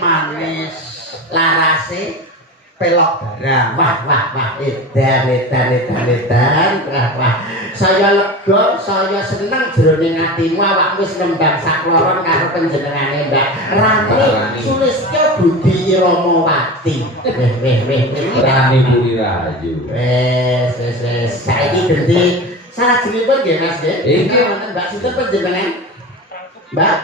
manis larase pelok darah. Wah, edan. Wah. Saya lega, saya seneng jroning atimu awakmu wis nembang sakloron karo panjenengane Mbak Rani Sulistya Budi Ramawati. Rani Budi Rayu. Saiki ganti salajengipun nggih Mas nggih. Inggih wonten Mbak sinten panjenengan? Mbak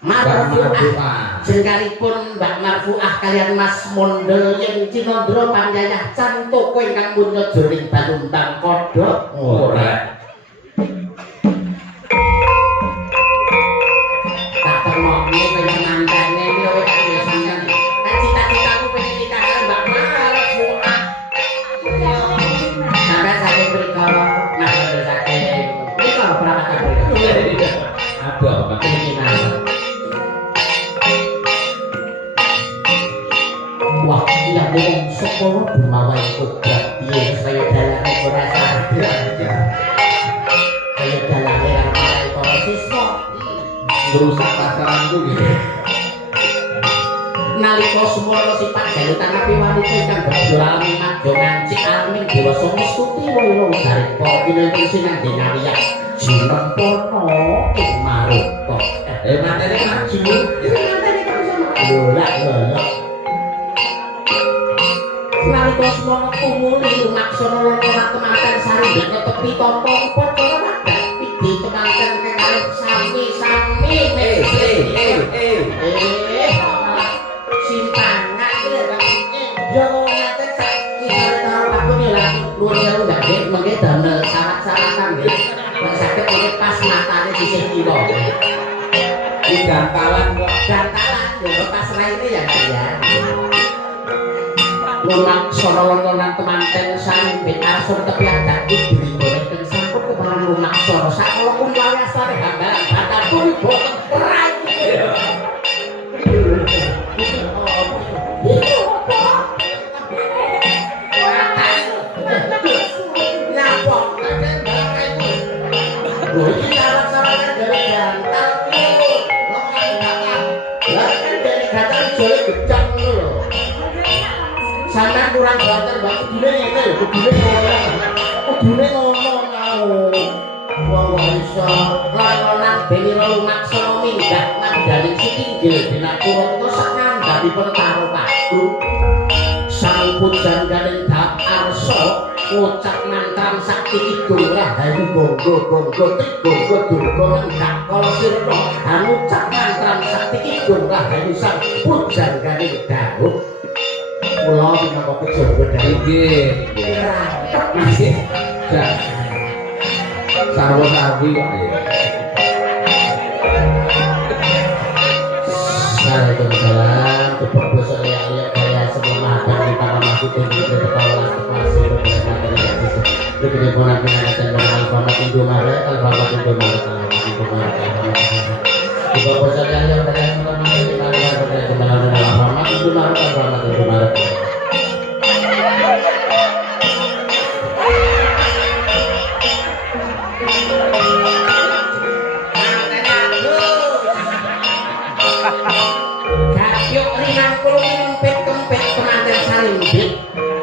Marfuah. Jengkalipun Mbak Marfuah kalian Mas Mondel yang Cinandra Panyayah Cantoko ingkang punya joring Baluntang Kodok ora. Tak temokke pengen mantene iki kowe tak biasane. Cita-citaku pengen nikah karo Mbak Marfuah. Sampai saking mriko Mas Mondel saking mriko perangkat mriko. Ada apa keinginan? Wah, iya ngomong sekolah bermawa ikut iya saya dalane ora sadar saya dalane karo para siswa Merusak pasaranku gitu. nalika semana sifat jalutan api wanita ingkang berjualan madya nganci amin dewasa mistuti loro garpa kinenten sinandhe ngariyak jinempono ing maruta Materi maju. materi kok iso lho nalika semana kumuli maksana loro temanten sarindene tepi tampa padha wadah pidi temanten kang sami-sami simpangan yo ngaten sak isore karo aku nilai luwih ndak nggih mengke damel syarat-syaratan nggih nek saged urip pas matane disih kiwa Iki gantalan kok. yo pas raine ya ya lumak sono-lononan temanten sampe asor tepi adak diberi goreng dan sampun kebalan lumak sono sakala pun wae asare hambalan batal pun boten rai sampean kurang banter Mbak kudune ngene lho kudune ngomong mau wong iso lan benira lumaksana minggat madhaning sitinggil dinaturana sak ngandhapipun karo padu sang pujanganing dap arsa ngucap mantram sakti kidul rahayu gonggo trigonggo durga menggak kala sirna ngucap mantram sakti kidul rahayu sang pujanganing dawuh kula minangka pejabat dari Nggih. nggih Sarwa-sarwi kok ya. Waalaikumsalam tepuk basa liya-liya kaya sebelum makan kita mampu tinggi dari kepala masih berbeda dari kasih begini ponak pinangatan beralfamat indomare alfamat indomare tepuk basa liya-liya kaya sebelum makan kita mampu tinggi dari alfamat indomare alfamat indomare Gabyuk rinangkul kempet temanten sarimbit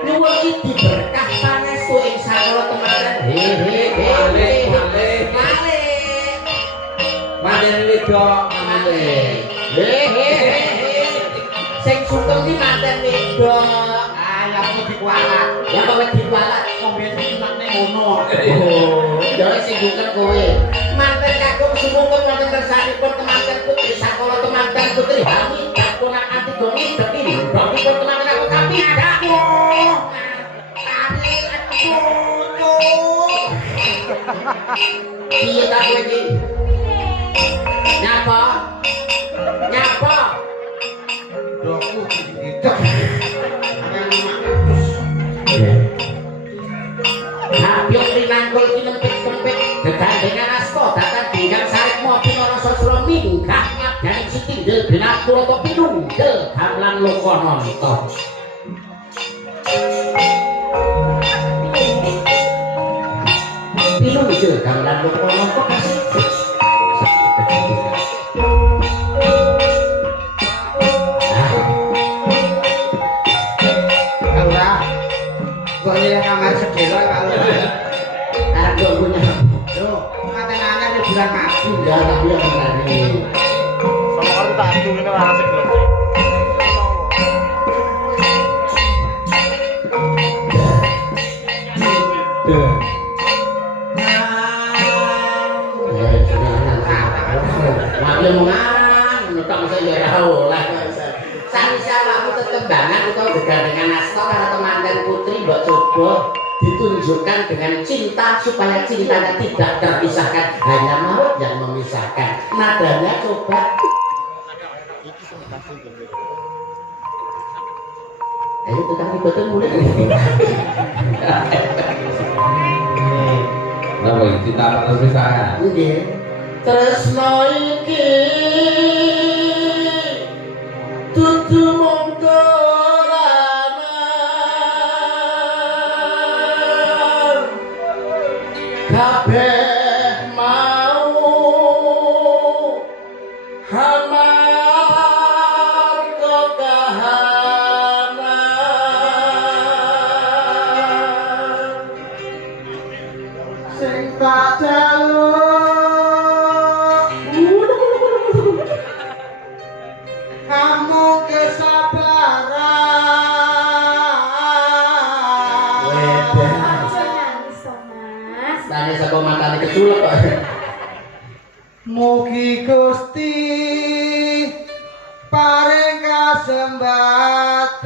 nyuwun iki berkah pangestu ing sakala temanten Manjen wedok sing sungkem iki manten wedok ya kok dikualat ya kok dikualat ngombe sunatne ngono ya sing sungkem kowe manten kagum sumungkem wonten kersanipun temanten putri sakala temanten putri kami kakunak ati dongi deki bakipun temanten aku tapi adaku piye ta kowe iki nyapa Nyapa? Doku itu. Habyong rinangkul kinempit-kempit gegandengan asto datang dinggang sarik mopi nara sosro minggah ngabdaning sitinggel binatur atau pinunggel gamlan loko nonton pinunggel gamlan loko nonton kasih Aura. Kok nyilih kamar sedelo kalau. arah punya Loh, matenane di bulan madu. ya tapi yang benar ini Sama orang tak turun ini lah asik loh. Wakil mengarang, menurut saya ya tahu lah. Sanisa aku tetembangan atau dengan astor atau mantan putri mbak coba ditunjukkan dengan cinta supaya cintanya tidak terpisahkan, hanya maut yang memisahkan. Nadanya coba. Ayo tukang ribetnya mulai. Kenapa ini cinta apa terpisah? Nggih. Tresno iki dudu mung dolanan. Kabeh mau hamarga kahanan. Sing tak jaluk kamu kesabaran. Wedan. Aja nangis toh, Mas. Tanya saka matane keculek kok. Mugi Gusti paring kasembatan.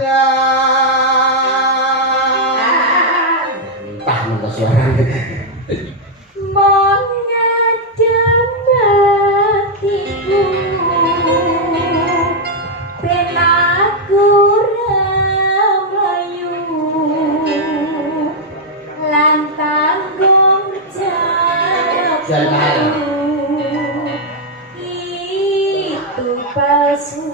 Entah mentos suarane. Mon ngadem hatiku, ben aku rahayu, lan tanggung jawabku itu palsu.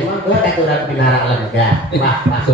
Emang gue katuran pinarak lega. Wah,